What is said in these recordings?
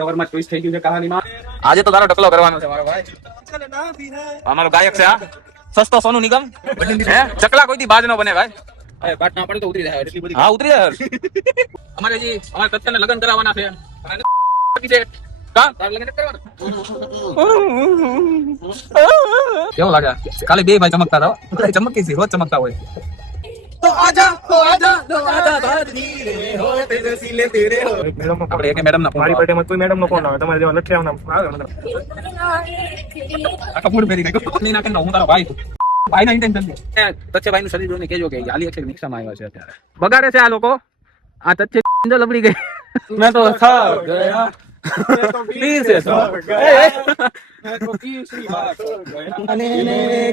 ઓવરમાં ટ્વિસ્ટ થઈ ગયું છે કહાનીમાં. આજે તો તારો ઢકલો કરવાનો છે મારો ભાઈ. અમારો ગાયક છે આ સસ્તો સોનુ નિગમ. હે ચકલા કોઈથી બાજ ન બને ભાઈ. એ બાટ ના પડે તો ઉતરી જાય એટલી બધી. હા ઉતરી જાય. અમારે તત્કાને લગ્ન કરાવવાના છે. કા તાર લગ્ન કરવાના. કેવું લાગે? ખાલી બે ભાઈ ચમકતા હતા. ચમકી છે રોજ ચમકતા હોય. તો આજા ભારતીય હો તેજસ્વી તેરે હો. આપણે એક મેડમ ના મારી બર્થડે માં કોઈ મેડમ નો ફોન આવે તમારે જેવા લઠિયા નામ આવે આ કપૂર પહેરી ગયો નહીં નાખે હું તારો ભાઈ ભાઈ ના ઇન્ટેન્શન છે તચ્ચે ભાઈ નું શરીર જોઈને કેજો કે આલી અક્ષર રિક્ષામાં આવ્યા છે અત્યારે બગાડે છે આ લોકો આ તચ્ચે જો લબડી ગઈ મેં તો થક ગયા प्लीज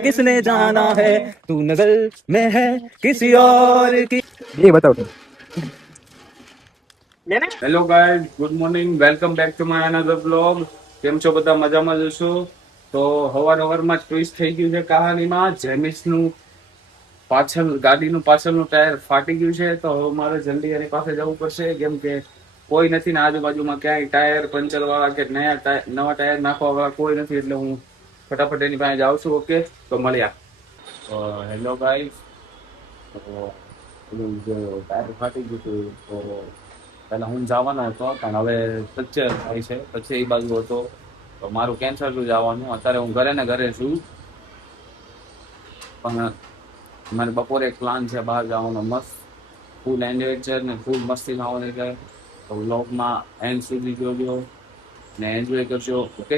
किसने जाना है तू नजर में है किसी और की ये बताओ hello guys good morning welcome back to my another blog કેમ છો બધા મજામાં જશો તો હવારમાં ટ્વિસ્ટ થઈ ગયું છે કહાનીમાં જેમિસનું ગાડીનું પાછળનું ટાયર ફાટી ગયું છે તો હવે મારે જલ્દી એની પાસે જવું પડશે કેમ કે કોઈ નથી ને આજુબાજુમાં ક્યાંય ટાયર પંચર વાળા કે નવા ટાયર નાખવા વાળા કોઈ નથી એટલે હું ફટાફટ એની પાસે જાઉં છું ઓકે તો મળ્યા હેલો ગાઈઝ ટાયર ફાટી ગયું હતું તો પહેલા હું જવાનો હતો પણ હવે સચ્ચે થાય છે પછી એ બાજુ હતો તો મારું કેન્સલ છું જવાનું અત્યારે હું ઘરે ને ઘરે છું પણ મારે બપોરે એક પ્લાન છે બહાર જવાનો મસ્ત ફૂલ એડવેન્ચર ને ફૂલ મસ્તી થવાની છે તો વ્લોગમાં એન્ડ સુધી જોજો ને એન્જોય કરજો ઓકે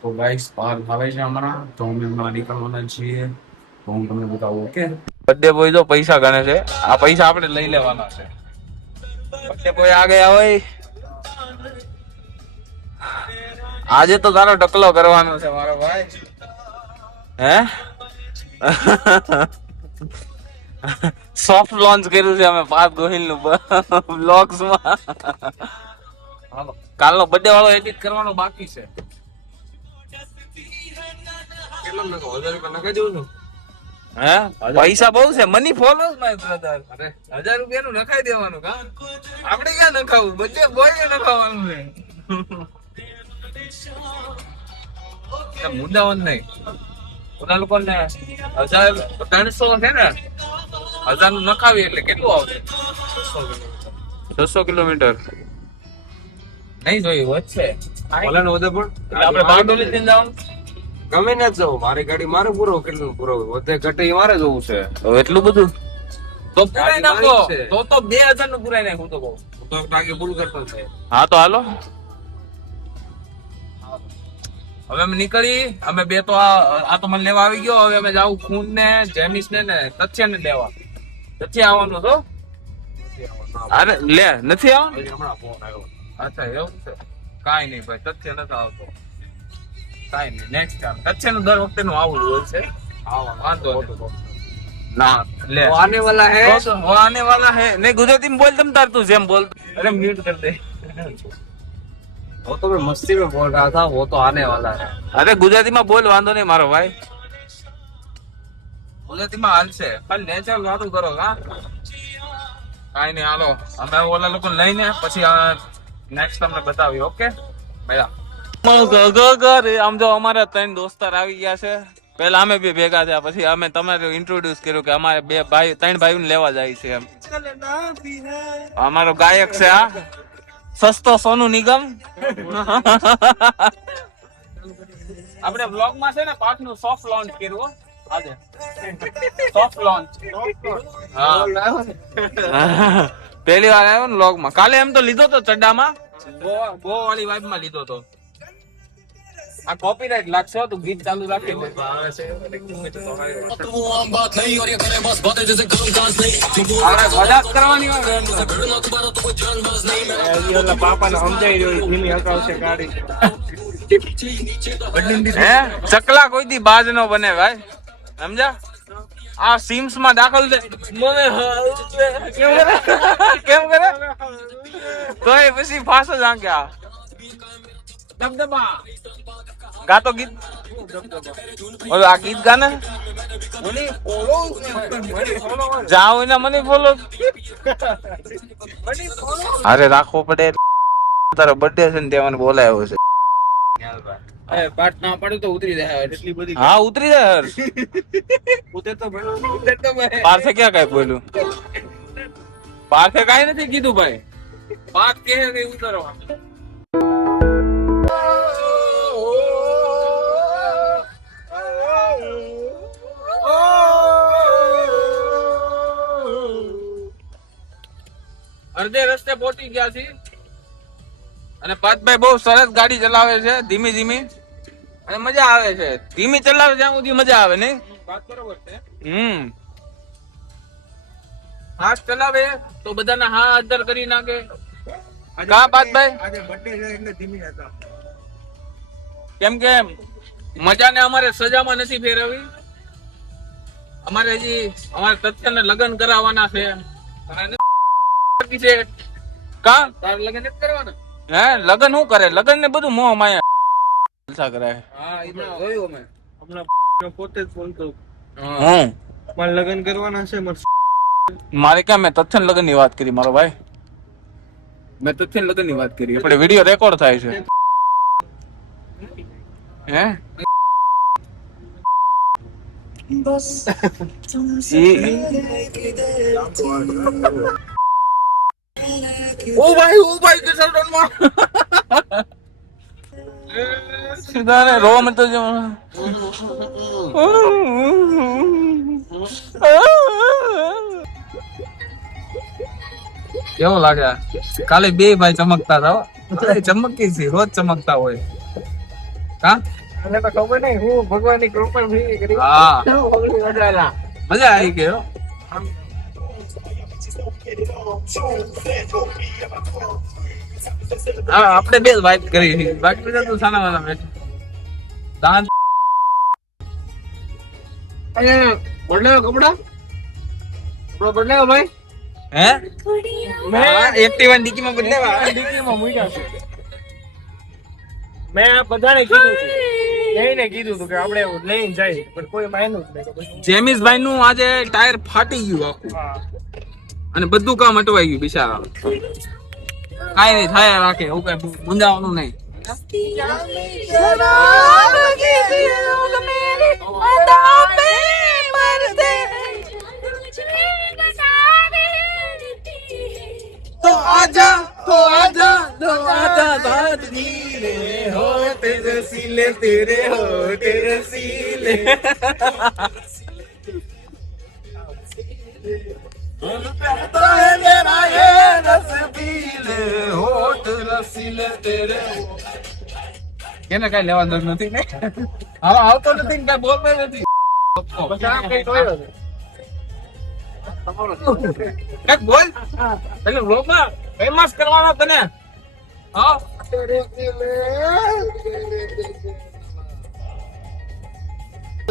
તો ગાઈસ બહાર આવે છે હમણાં તો અમે હમણાં નીકળવાના છીએ તો હું તમને બતાવું ઓકે બર્થડે બોય જો પૈસા ગણે છે આ પૈસા આપણે લઈ લેવાના છે બર્થડે બોય આ ગયા હોય આજે તો તારો ઢકલો કરવાનો છે મારો ભાઈ હે સોફ્ટ લોન્ચ કર્યું છે અમે પાર્થ ગોહિલ નું બ્લોગ્સ માં કાલનો બર્થડે વાળો એડિટ કરવાનો બાકી છે કેટલો નખો 1000 રૂપિયા નખાઈ દેવું છું હે પૈસા બહુ છે મની ફોલોસ માય બ્રધર અરે 1000 રૂપિયા નું નખાઈ દેવાનું કા આપણે ક્યાં નખાવું બર્થડે બોય ને નખાવાનું છે મુદ્દાવન નહીં ઓલા લોકો ને 1300 છે ને 1000 નું નખાવી એટલે કેટલું આવશે 600 કિલોમીટર નહીં જોયું વચ્ચે ઓલા નો વધે પણ આપણે બારડોલી થી જવાનું ગમે ને જવું મારી ગાડી મારે પૂરો કેટલું પૂરો વધે ઘટે મારે જવું છે એટલું બધું તો પુરાઈ નાખો તો 2000 નું પુરાઈ નાખ હું તો કહું તો ટાંકી ફૂલ કરતો છે હા તો હાલો હવે અમે નીકળી અમે બે તો આ તો મને લેવા આવી ગયો હવે અમે જાવ ખૂન ને જેમિસ ને તથ્ય ને લેવા તથ્ય આવવાનું તો અરે લે નથી આવવાનું હમણાં ફોન આવ્યો અચ્છા એવું છે કાઈ નહીં ભાઈ તથ્ય નથી આવતો કાઈ નહીં નેક્સ્ટ ટાઈમ તથ્ય નું દર વખતે નું આવું હોય છે વાંધો ના લે આને વાલા હે નહીં ગુજરાતી માં બોલ તમ તાર તું જેમ બોલ અરે મ્यूट कर दे वो तो मैं मस्ती में बोल रहा था वो तो आने वाला है अरे गुजराती में बोल वांधो नहीं मारो भाई गुजराती में हाल છે ખાલી નેચરલ વાતો કરો કા કાઈ નહીં હાલો અમે ઓલા લોકો લઈને પછી નેક્સ્ટ તમને બતાવી ઓકે ભાઈ આમ જો અમારા 3 દોસ્તાર આવી ગયા છે પહેલા અમે બે ભેગા થયા પછી અમે તમારે ઇન્ટ્રોડ્યુસ કર્યું કે અમારે 3 ભાઈઓને લેવા જાય છે એમ અમારો ગાયક છે આ સસ્તો સોનુ નિગમ આપણે બ્લોગ માં છે ને પાર્ટ નું સોફ્ટ લોન્ચ કર્યું આજે સોફ્ટ લોન્ચ હા પહેલી વાર આવ્યો ને બ્લોગ માં કાલે એમ તો લીધો તો ચડ્ડામાં ગો વાળી વાઇબ માં લીધો તો આ કોપીરાઇટ લાગશે તો ગીત ચાલુ રાખી દે મજાક કરવાની હોય પાપાને સમજાઈ રહ્યો ધીમી હકાવશે ગાડી હે ચકલા કોઈ દી બાજ નો બને ભાઈ સમજા આ સિમ્સ માં દાખલ દે મને કેમ કરે તો એ પછી ફાસો જાંગ્યા દબદબા ગાતો ગીત ઓલો આ ગીત ગાને જાઓ ને મને બોલો અરે રાખવો પડે તારો બર્થડે છે ને તે મને બોલાવ્યો છે. પાટ ના પડે તો ઉતરી જાય એટલી બધી. હા ઉતરી જાય હર. ઉતર તો ભાઈ. પાર્થે ક્યાં કઈ બોલ્યું? પાર્થે કઈ નથી કીધું ભાઈ. પાટ કે નહીં ઉતરવા. અડધે રસ્તે પહોંચી ગયા છે અને પાર્થભાઈ બહુ સરસ ગાડી ચલાવે છે, ધીમી ધીમી, અને મજા આવે છે. ધીમી ચલાવે ત્યાં સુધી મજા આવે નહીં? વાત બરોબર છે. ફાસ્ટ ચલાવે તો બધાના હા અદ્દર કરી નાખે. કા પાર્થભાઈ? આજે બર્થડે છે એટલે ધીમી હતા. કેમ કે મજાને અમારે સજામાં નથી ફેરવવી. અમારે હજી અમારે તથ્યને લગ્ન કરાવવાના છે. છે કા તાર લગન નથી કરવાના? હે લગ્ન શું કરે? લગ્ન ને બધું મોહ માયા જલસા કરાય. હા એ તો જોયું અમે હમણાં પોતે જ ફોન કરું. હું મારે લગન કરવાના છે. મારે ક્યાં મેં તથ્યન લગ્ન ની વાત કરી મારો ભાઈ. મેં તથ્યન લગ્ન ની વાત કરી. આપણે વિડિયો રેકોર્ડ થાય છે. હે ઓ ભાઈ કિશોર માં સીધા રો મત જો. કેવો લાગે? કાલે બે ભાઈ ચમકતા હતા. ચમકી છે, રોજ ચમકતા હોય. હા મને તો ખબર નહીં હું ભગવાનની કૃપા કરી. હા મજા આવી ગયો. હા આપણે બે વાત કરી, બાકી બધા તો સાના વાળા બેઠા. દાંત બદલાયો કપડા બદલાયો ભાઈ. હે મેં એક્ટિવા ડીકીમાં બદલાવા ડીકીમાં મૂક્યા છે. મેં આ બધાને કીધું હતું, લઈને કીધું હતું કે આપણે લઈને જાય, પણ કોઈ માન્યું જ નહીં. જેમિસભાઈ નું આજે ટાયર ફાટી ગયું આખું અને બધું કામ અટવાઈ ગયું બિચારા. કાઈ નહીં થાય રાખે, એવું કઈ મૂંઝાવાનું નહીં. तो आजा साथ नीले हो तेरे रसीले तेरे होठ रसीले. तो है मेरा ये रसीले होठ रसीले तेरे. કેને કઈ લેવા દર નથી ને? હા આવતો નથી ને કઈ બોલતો નથી. બધા કઈ જોયો છે. કઈક બોલ એટલે રોમાં ફેમસ કરવાનો તને. હા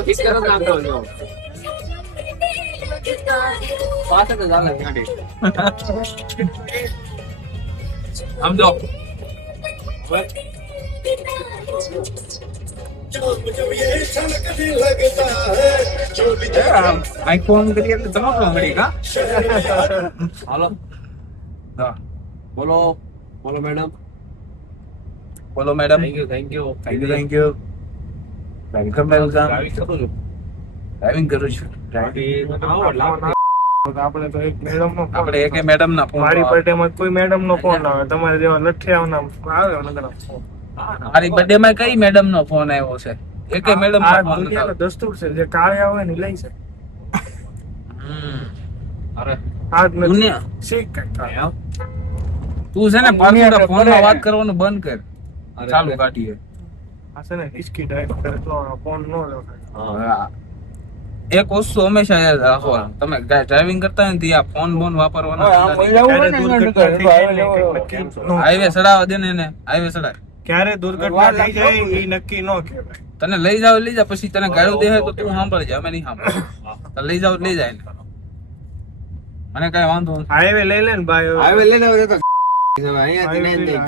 કિસ કરો ના તો જો પાછળ તો જાલે ગાડી આમ જો આઈફોન કરીએ તો ચમકવા મળી કા. હાલો હા બોલો બોલો મેડમ. બોલો madam. Thank you thank you welcome driving કરું છું. આપણે તો એક મેડમ નો આપણે એક મેડમ ના ફોન. મારી બર્થડે માં કોઈ મેડમ નો ફોન આવે, તમારે જેવા લઠિયા ના આવે નગર ફોન. મારી બર્થડે માં કઈ મેડમ નો ફોન આવ્યો છે? એકે મેડમ નો ફોન દુનિયાનો દસ્તુર છે, જે કાળે આવે ને લઈ છે. અરે આજ નથી દુનિયા શીખ કાકા. તું છે ને પાછું ફોન માં વાત કરવાનું બંધ કર. ચાલુ કાઢીએ આ છે ને હિચકી ડાયરેક્ટ કરે તો ફોન નો લેવાય. એક વસ્તુ હંમેશા યાદ રાખો, તમે ડ્રાઇવિંગ કરતા હોય ને આ ફોન બોન વાપરવાનો. હાઈવે ચડાવવા દે ને એને, હાઈવે ચડાવ. ક્યારે દુર્ઘટના થઈ જાય એ નક્કી નો કહેવાય. તને લઈ જાવ લઈ જા, પછી તને ગાળું દે તો તું સાંભળજે, અમે નહીં સાંભળ. તને લઈ જાવ લઈ જાય, મને કઈ વાંધો નથી. હાઈવે લઈ લે ને ભાઈ. હાઈવે લઈને આવે તો અહીંયાથી લઈને જઈ.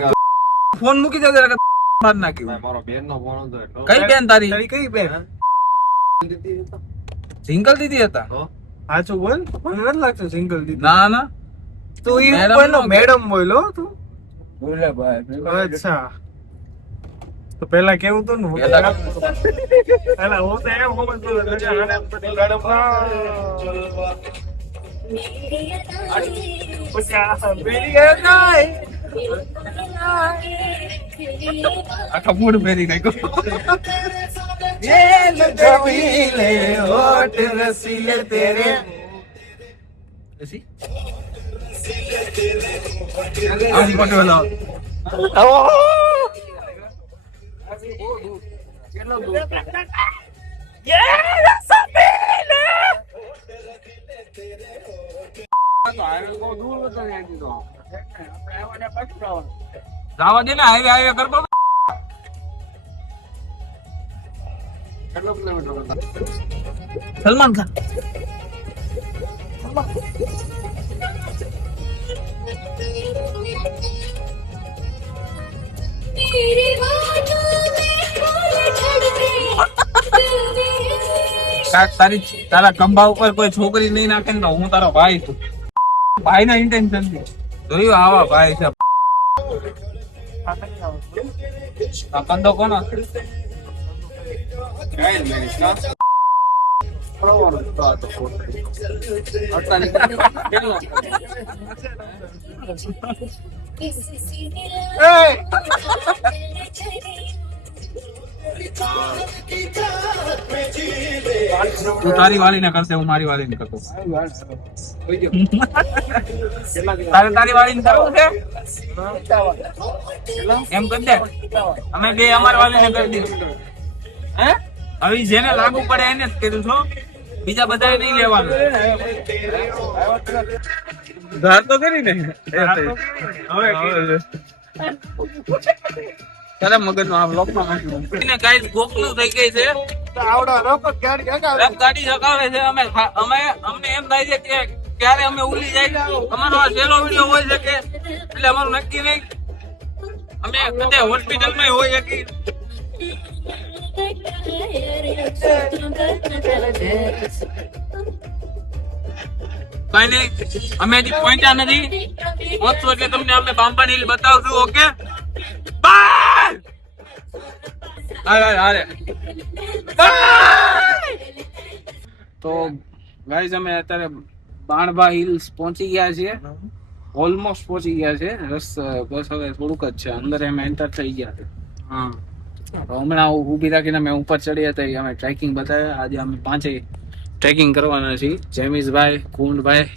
ફોન મૂકી દે જરા, માર નાખ્યું. મારો બેનનો ફોન હતો એટલો. કઈ બેન તારી? તારી કઈ બેન? સિંગલ દીદી હતા? સાચું બોલ, મને નથી લાગતું સિંગલ દીધી. ના ના તું ઈ મેડમ બોલો, નો મેડમ બોલો તું. બોલે ભાઈ અચ્છા તો પેલા કેવું તું ને હું પેલા- પેલા હું તો એમ સમજતો હતો કે આને બધી ગાડમમાં પછી આ પેલી એ નહીં. આખા મૂડ ફેરી નાખ્યો આમ પટેલો જવા દે ને હાઈવે હાઈવે કરતો સલમાન ખાન તારા ખંભા ઉપર કોઈ છોકરી નહીં નાખે ને તો હું તારો ભાઈ છું ભાઈ ના ઇન્ટેન્શન થી જોયું આવા ભાઈ છે આ કંદો કોનો તું તારી વાળી ને કરશે હું મારી વાળી ને કરતો તારી વાળી ને કરવું છે એમ કરી દે અમે બે અમારી વાળી ને કરી દઈશું હે હવે જેને લાગુ પડે એને જ કીધું છો બીજા બધા નહીં લેવાનું ધાર તો કરી ને તારા મગજ નો આ બ્લોક માં ગાઈસ ગોકલું થઈ ગઈ છે આવડો રોકટ ગાડી હગાવે. રફ ગાડી હકાવે છે અમે અમને એમ થાય છે કે ક્યારે અમે ઉલી જાય અમારો આ છેલ્લો વિડિયો હોય છે કે એટલે અમારું નક્કી નહીં અમે કદે હોસ્પિટલ માં હોય કે કઈ નહીં અમે હજી પહોંચ્યા નથી પહોંચશું એટલે તમને અમે બાંબાની હિલ બતાવશું ઓકે બાય અરે તો ગાઈઝ અમે અત્યારે બાણબા હિલ્સ પહોંચી ગયા છીએ ઓલમોસ્ટ પહોંચી ગયા છે બસ હવે થોડુંક જ છે અંદર એમ એન્ટર થઈ ગયા છે હા તો હમણાં ઊભી રાખીને અમે ઉપર ચડી હતા અમે ટ્રેકિંગ બતાવ્યા આજે અમે પાંચેય ટ્રેકિંગ કરવાના છીએ જેમીશભાઈ કુંડભાઈ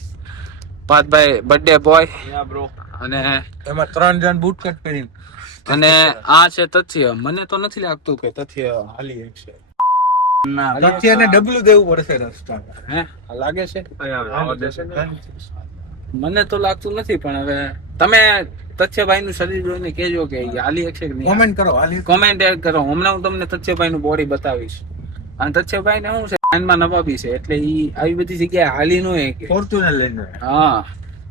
પાતભાઈ બર્થડે બોય બ્રો અને એમાં 3 જણ બૂટ કટ કરીને અને આ છે તથ્ય મને તો નથી લાગતું કે તથ્ય હાલી શકશે ના તથ્યને ડબલું દેવું પડશે રસ્તામાં હે લાગે છે મને તો લાગતું નથી પણ હવે તમે તથ્યભાઈ નું શરીર જોઈને કેજો કે ઈ હાલી શકશે કે નહીં કોમેન્ટ કરો હાલી કોમેન્ટ કરો હમણાં હું તમને તથ્યભાઈ નું બોડી બતાવીશ અને તથ્યભાઈ ને શું છે કાનમાં નવાબી છે એટલે ઈ આવી બધી જગ્યાએ હાલી નો કે ફોર્ચ્યુનર લઈને હા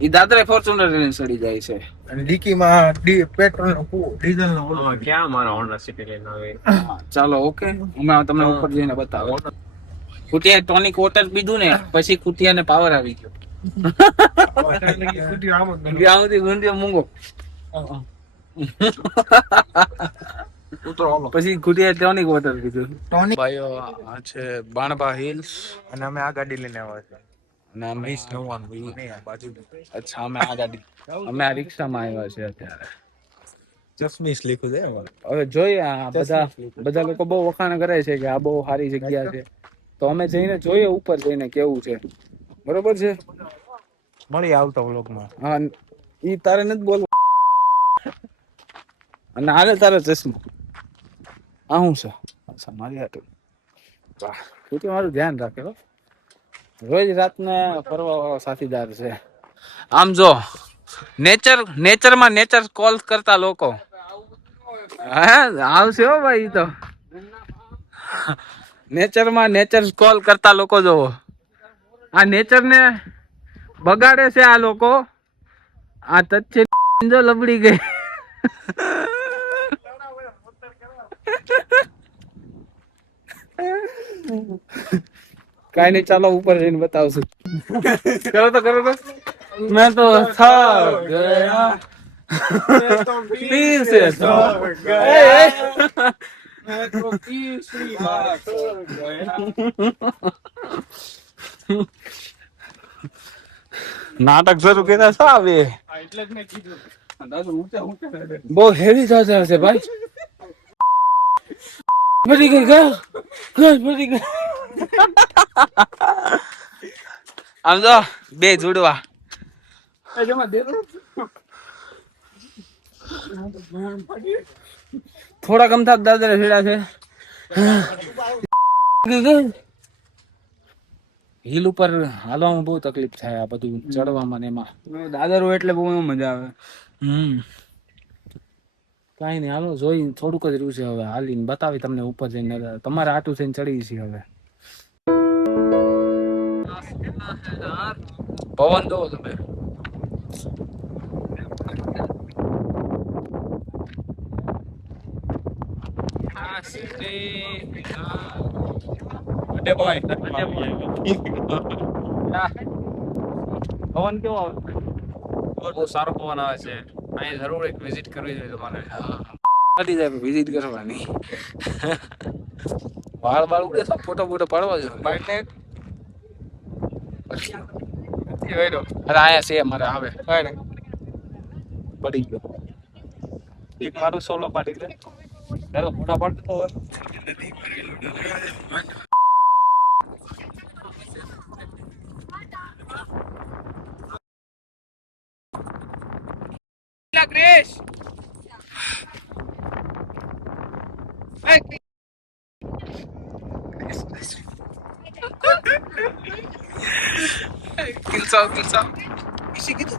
ઈ દાદરે ફોર્ચ્યુનર લઈને ચડી જાય છે અને ડીકીમાં પેટ્રોલ ડીઝલ નો ક્યાં મારા હોન્ડા સિટી લઈને આવે. હા, ચાલો ઓકે અમે તમને ઉપર જઈને બતાવો કુટિયા ટોનિક વોટર પીધું ને પછી કુટિયાને પાવર આવી ગયો સ્કૂટી આમ જ નહીં. ત્યાં સુધી ગુંડિયો મૂંગો પછી કુટિયા ટોનિક વોટર પીધું ટોનિક ભાઈઓ આ છે બાણબા હિલ્સ અને અમે આ ગાડી લઈને આવ્યા છે અને અમે 29 નહીં આ બાજુ અચ્છા અમે આ ગાડી અમે આ રિક્ષામાં આવ્યા છે અત્યારે ચશ્મીશ લીખું છે અમારે હવે જોઈએ આ બધા લોકો બહુ વખાણ કરે છે કે આ બહુ સારી જગ્યા છે તો અમે જઈને જોઈએ ઉપર જઈને કેવું છે બરોબર છે મળી આવતા વ્લોગમાં હા ઈ તારે નથી બોલવું અને આગળ તારે ચશ્મા આ શું છે અચ્છા મારી હાટુ વાહ તું તો મારું ધ્યાન રાખે હો રોજ રાતના ફરવા વાળો સાથીદાર છે આમ જો નેચરમાં નેચર કોલ કરતા લોકો હા આવશે હો ભાઈ તો નેચરમાં નેચર કોલ કરતા લોકો જોવો આ નેચરને બગાડે છે આ લોકો આ તથ્ય જો લબડી ગઈ કઈ નહીં ચાલો ઉપર જઈને બતાવશું કરો તો મેં તો થક ગયા पीस है तो मैं तो तीसरी बार सो गया નાટક શરૂ કર્યા છે હવે એટલે જ મેં કીધું બહુ હેવી થશે હશે ભાઈ મરી ગઈ ઘર મરી ગઈ આમ તો બે જોડવા થોડા કમ થાક દાદા છેડા છે હિલ ઉપર હાલવામાં બહુ તકલીફ થાય આ બધું ચડવામાં ને એમાં દાદરો એટલે બહુ મજા આવે. કાંઈ નહીં હાલો જોઈ થોડુંક જ રહ્યું છે હવે હાલીને બતાવી તમને ઉપર જઈને તમારે આટું થઈને ચડી છે હવે પવન દો તમે પવન કેવો આવે? બહુ સારો પવન આવે છે અહીં જરૂર એક વિઝિટ કરવી જોઈએ તમારે પતી જાય વિઝિટ કરવાની વાળ વાળ ઉડે તો ફોટો પાડવા જોઈએ અરે આયા છે મારે આવે પડી ગયો એક મારું સોલો પાડી દે. ચાલો ફોટા પાડતો હોય ક્રેશ किलसाओ किसी की तो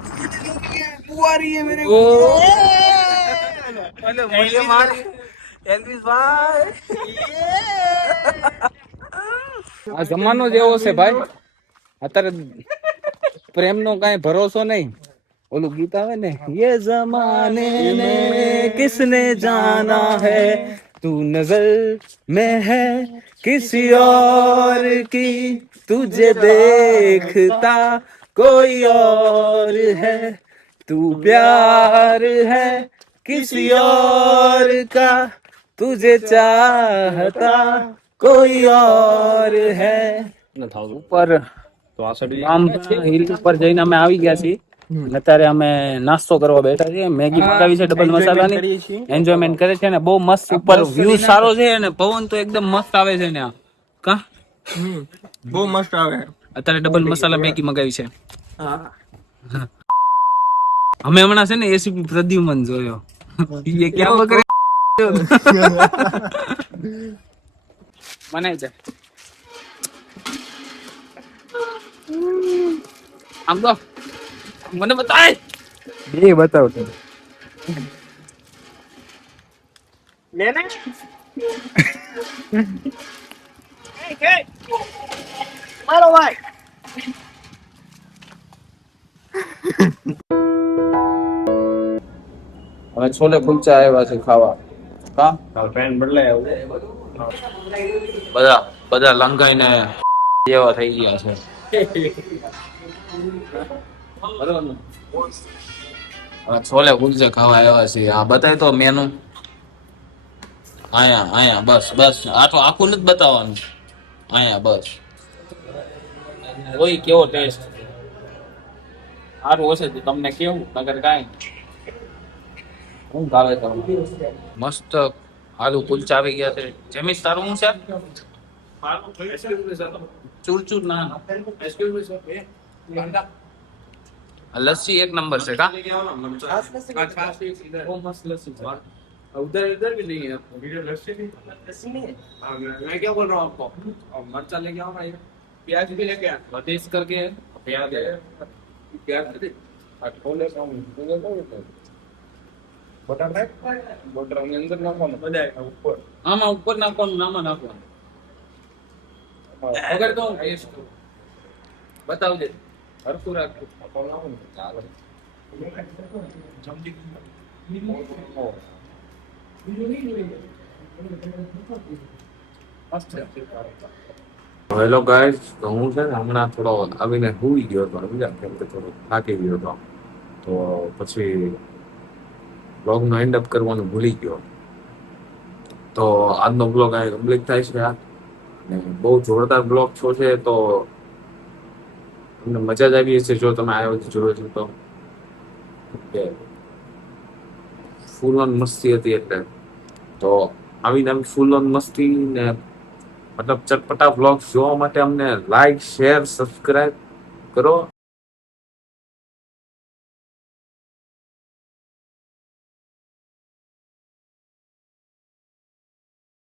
बुआ रही है मेरे को अरे मुझे मार एल्विस भाई આ જમાનો જેવો છે ભાઈ અત્યારે પ્રેમનો કાંઈ ભરોસો નહીં ઓલું ગીત આવે ને ये जमाने ने किसने जाना है तू नजर में है किसी और की तुझे देखता कोई और है तू प्यार है किसी और का तुझे चाहता कोई और है ઉપર આમ હિલ ઉપર જઈને અમે આવી ગયા છીએ અત્યારે અમે નાસ્તો કરવા બેઠા છીએ મેગી પકાવી છે ડબલ મસાલાની એન્જોયમેન્ટ કરે છે ને બહુ મસ્ત ઉપર વ્યૂ સારો છે અને પવન તો એકદમ મસ્ત આવે છે ને કા બહુ મસ્ત આવે. અત્યારે ડબલ મસાલા મેગી મગાવી છે અમે હમણાં છે ને એસી પ્રદ્યુમન જોયો એ ક્યાં વગર મને છે આમ તો મને બતાય બે બતાવ તમે લે ને મારો ભાઈ હવે છોલે કુલચા આવ્યા છે ખાવા કા પેન બદલાય બધા લંગાઈને જેવા થઈ ગયા છે બરોબર ને હવે છોલે કુલચા ખાવા આવ્યા છે આ બતાય તો મેનુ આયા બસ આ તો આખું નથી બતાવવાનું આયા બસ ઓય કેવો ટેસ્ટ સારું હશે તો તમને કેવું નગર કાંઈ હું ભાવે તમને મસ્ત આલુ કુલચા આવી ગયા છે જેમી તારું હું છે ચૂર ના લસ્સી એક नंबर से का उधर भी नहीं है लस्सी नहीं है मैं क्या बोल रहा हूँ आपको मर्चा लेके आओ ना प्याज भी लेके आ टेस्ट करके प्याज બટર ની અંદર નાખવાનું બધા ઉપર આમાં ઉપર નાખવાનું નામાં નાખવાનું અગર તો ટેસ્ટ બતાવજે હરખું રાખજો હેલો ગાઈસ તો હું છે ને હમણાં થોડો આવીને સુઈ ગયો હતો સમજ્યા કેમ કે થોડો થાકી ગયો હતો તો પછી બ્લોગનો એન્ડ અપ કરવાનું ભૂલી ગયો. તો આજનો બ્લોગ આ કમ્પ્લીટ થાય છે અને બહુ જોરદાર બ્લોગ છો છે. તો તમને મજા જ આવી હશે જો તમે આવ્યો જોયો છો તો. ફૂલ ઓન મસ્તી હતી એટલે. તો આવીને આવી ફૂલ ઓન મસ્તી ને મતલબ ચટપટા બ્લોગ જોવા માટે અમને લાઈક શેર સબસ્ક્રાઇબ કરો